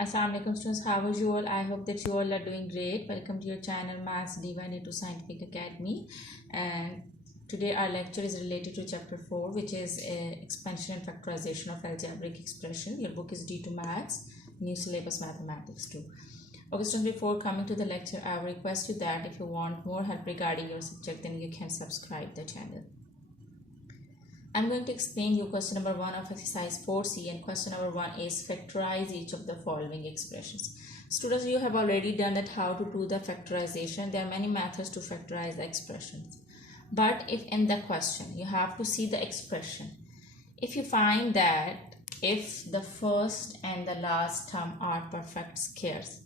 Assalamu alaikum students, how are you all? I hope that you all are doing great. Welcome to your channel Maths Diva to Scientific Academy. And today our lecture is related to chapter 4, which is expansion and factorization of algebraic expression. Your book is D2 Maths, new syllabus Mathematics 2. Okay students, before coming to the lecture, I will request you that if you want more help regarding your subject, then you can subscribe the channel. I'm going to explain you question number 1 of exercise 4C, and question number 1 is factorize each of the following expressions. Students, you have already done that how to do the factorization. There are many methods to factorize the expressions. But if in the question you have to see the expression, if you find that if the first and the last term are perfect squares,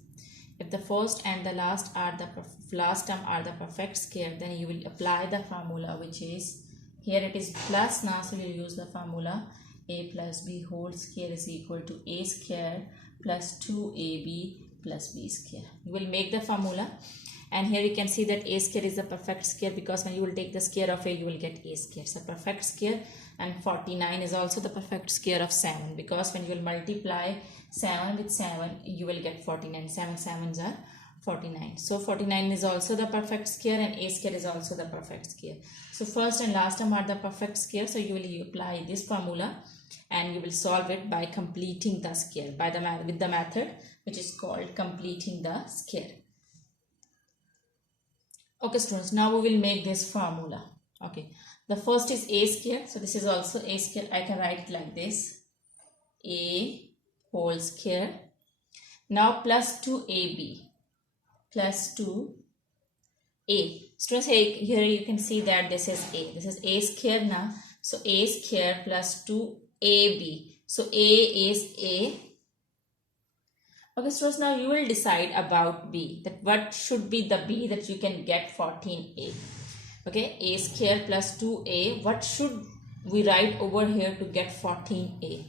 if the first and the last term are the perfect square, then you will apply the formula, which is here it is plus now, so we'll use the formula a plus b whole square is equal to a square plus 2ab plus b square. You will make the formula, and here you can see that a square is the perfect square because when you will take the square of a, you will get a square. So perfect square, and 49 is also the perfect square of 7 because when you will multiply 7 with 7, you will get 49. 7 sevens are 49. So 49 is also the perfect square and a square is also the perfect square. So first and last term are the perfect square. So you will apply this formula and you will solve it by completing the square with the method which is called completing the square. Okay students, now we will make this formula. Okay, the first is a square. So this is also a square. I can write it like this, a whole square. Now plus 2ab plus 2a. Students, here you can see that this is a. This is a square now. So a square plus 2ab. So a is a. Okay, students, now you will decide about b. That what should be the b that you can get 14a. Okay, a square plus 2a. What should we write over here to get 14a?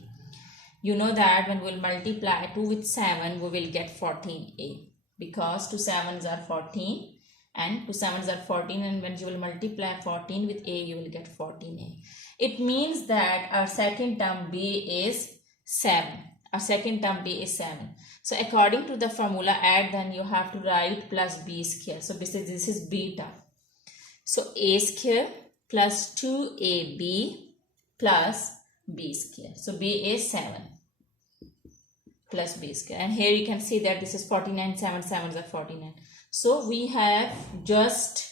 You know that when we will multiply 2 with 7, we will get 14a. Because 2 sevens are 14 and 2 sevens are 14, and when you will multiply 14 with a, you will get 14a. It means that our second term b is 7. Our second term b is 7. So according to the formula add, then you have to write plus b square. So this is beta. So a square plus 2ab plus b square. So b is 7. Plus b square, and here you can see that this is 49. 7 sevens are 49. So we have just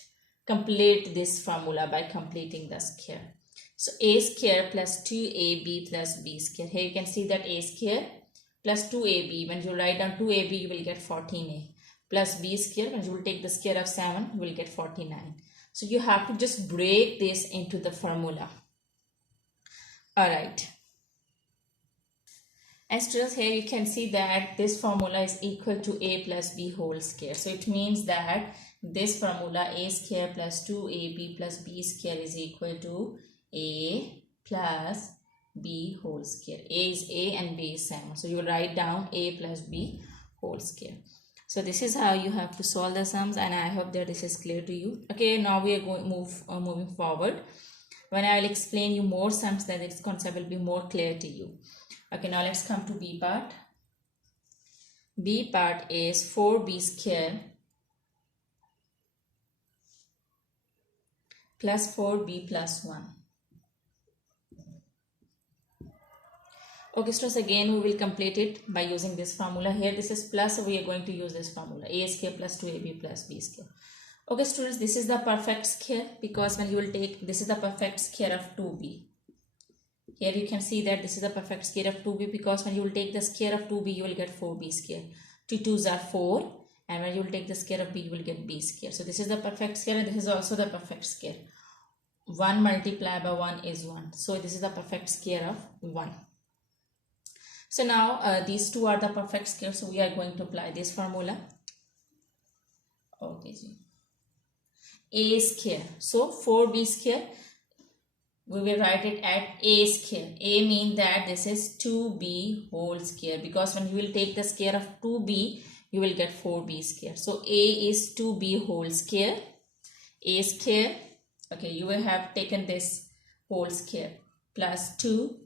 complete this formula by completing the square. So a square plus 2ab plus b square. Here you can see that a square plus 2ab, when you write down 2ab, you will get 14a, plus b square, when you will take the square of 7, you will get 49. So you have to just break this into the formula. Alright. And students, here you can see that this formula is equal to a plus b whole square. So it means that this formula a square plus 2ab plus b square is equal to a plus b whole square. A is a and b is 7. So you write down a plus b whole square. So this is how you have to solve the sums, and I hope that this is clear to you. Okay, now we are going moving forward. When I will explain you more sums, then this concept will be more clear to you. Okay, now let's come to B part. B part is 4b square plus 4b plus 1. Okay, students, again we will complete it by using this formula. Here this is plus, so we are going to use this formula, a square plus 2ab plus b square. Okay, students, this is the perfect square because when you will take, this is the perfect square of 2b. Here you can see that this is the perfect square of 2b because when you will take the square of 2b, you will get 4b square. 2 2s are 4, and when you will take the square of b, you will get b square. So this is the perfect square, and this is also the perfect square. 1 multiplied by 1 is 1. So this is the perfect square of 1. So now these two are the perfect square. So we are going to apply this formula. Okay, a square. So 4b square, we will write it at a square. A means that this is 2b whole square because when you will take the square of 2b, you will get 4b square. So a is 2b whole square. A square, okay, you will have taken this whole square plus 2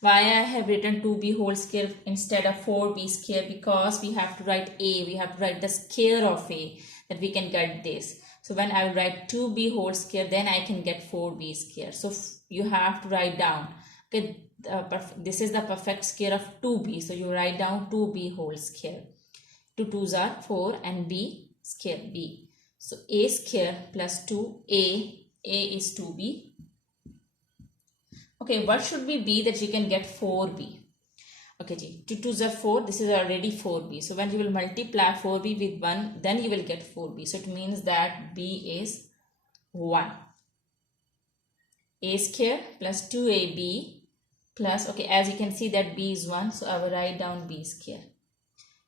Why I have written 2b whole square instead of 4b square? Because we have to write a, we have to write the square of a, that we can get this. So when I will write 2b whole square, then I can get 4b square. So you have to write down, okay, this is the perfect square of 2b. So you write down 2b whole square. 2 2s are 4 and b square b. So a square plus 2a, a is 2b. Okay, what should be b that you can get 4b? Okay, 2 2s are 4, this is already 4b. So when you will multiply 4b with 1, then you will get 4b. So it means that b is 1. A square plus 2ab plus, okay, as you can see that b is 1, so I will write down b square.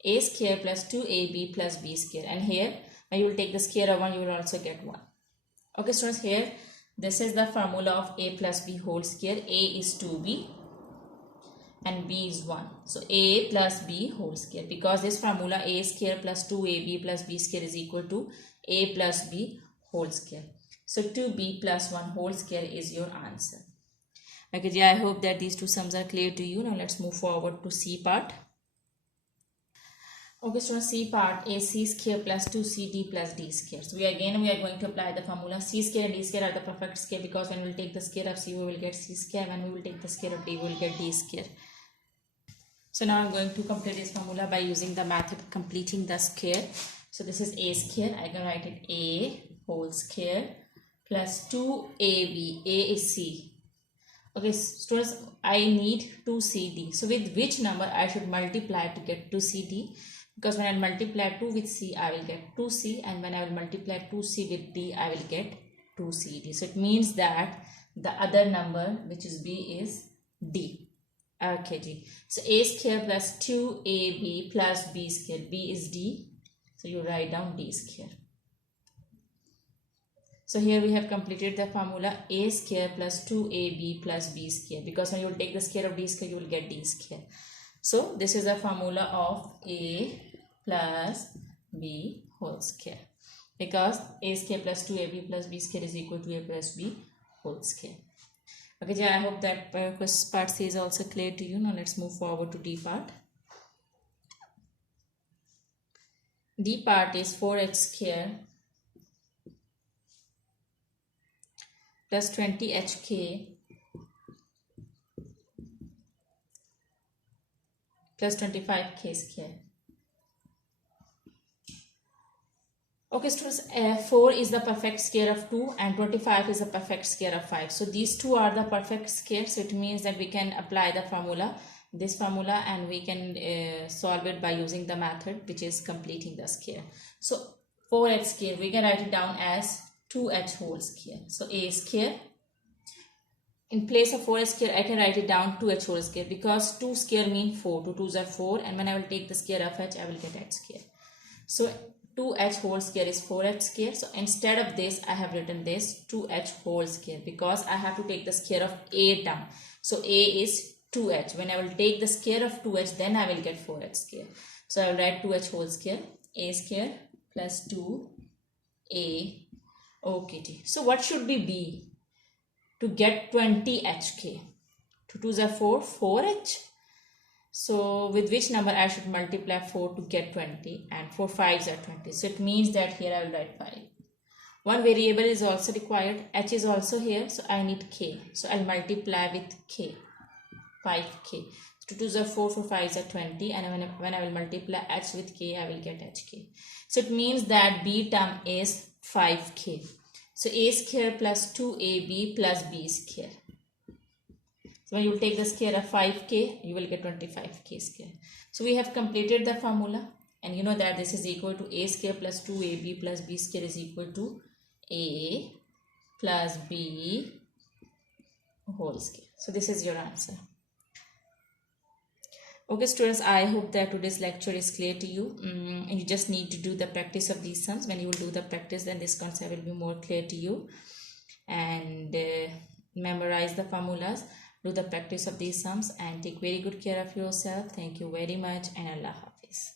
A square plus 2ab plus b square. And here, when you will take the square of 1, you will also get 1. Okay, students, here, this is the formula of a plus b whole square. A is 2b and b is 1. So a plus b whole square. Because this formula a square plus 2ab plus b square is equal to a plus b whole square. So 2b plus 1 whole square is your answer. Okay, I hope that these two sums are clear to you. Now let's move forward to C part. Okay, so C part is c square plus 2cd plus d square. So we are going to apply the formula. C square and d square are the perfect square, because when we will take the square of c, we will get c square. When we will take the square of d, we will get d square. So now I'm going to complete this formula by using the method completing the square. So this is a square. I can write it a whole square plus 2ab. A is c. Okay, students, I need 2cd. So with which number I should multiply to get 2cd? Because when I multiply 2 with c, I will get 2c, and when I will multiply 2c with d, I will get 2cd. So it means that the other number, which is b, is d. Okay, G. So a square plus 2ab plus b square. B is d. So you write down d square. So here we have completed the formula a square plus 2ab plus b square. Because when you will take the square of d square, you will get d square. So this is the formula of a plus b whole square. Because a square plus 2ab plus b square is equal to a plus b whole square. Okay, I hope that part C is also clear to you. Now let's move forward to D part. D part is 4h square plus 20hk plus 25k square. Okay, students, 4 is the perfect square of 2 and 25 is the perfect square of 5. So these two are the perfect squares. So it means that we can apply the formula, this formula, and we can solve it by using the method which is completing the square. So 4h square, we can write it down as 2h whole square. So a square. In place of 4h square, I can write it down 2h whole square, because 2 square mean 4. 2 2s are 4, and when I will take the square of h, I will get h square. So 2h whole square is 4h square. So instead of this, I have written this 2h whole square, because I have to take the square of a term. So a is 2h. When I will take the square of 2h, then I will get 4h square. So I will write 2h whole square, a square plus 2a. Okay. So what should be b? To get 20hk. 2 2s are 4, 4h. So with which number I should multiply 4 to get 20, and 4 5s are 20. So it means that here I will write 5. One variable is also required. H is also here. So I need k. So I'll multiply with k. 5k. 2 2s are 4, 4 5s are 20. And when I will multiply h with k, I will get hk. So it means that b term is 5k. So a square plus 2ab plus b square. So when you will take the square of 5k, you will get 25k square. So we have completed the formula, and you know that this is equal to a square plus 2ab plus b square is equal to a plus b whole square. So this is your answer. Okay, students, I hope that today's lecture is clear to you. And you just need to do the practice of these sums. When you will do the practice, then this concept will be more clear to you. And memorize the formulas, do the practice of these sums, and take very good care of yourself. Thank you very much, and Allah Hafiz.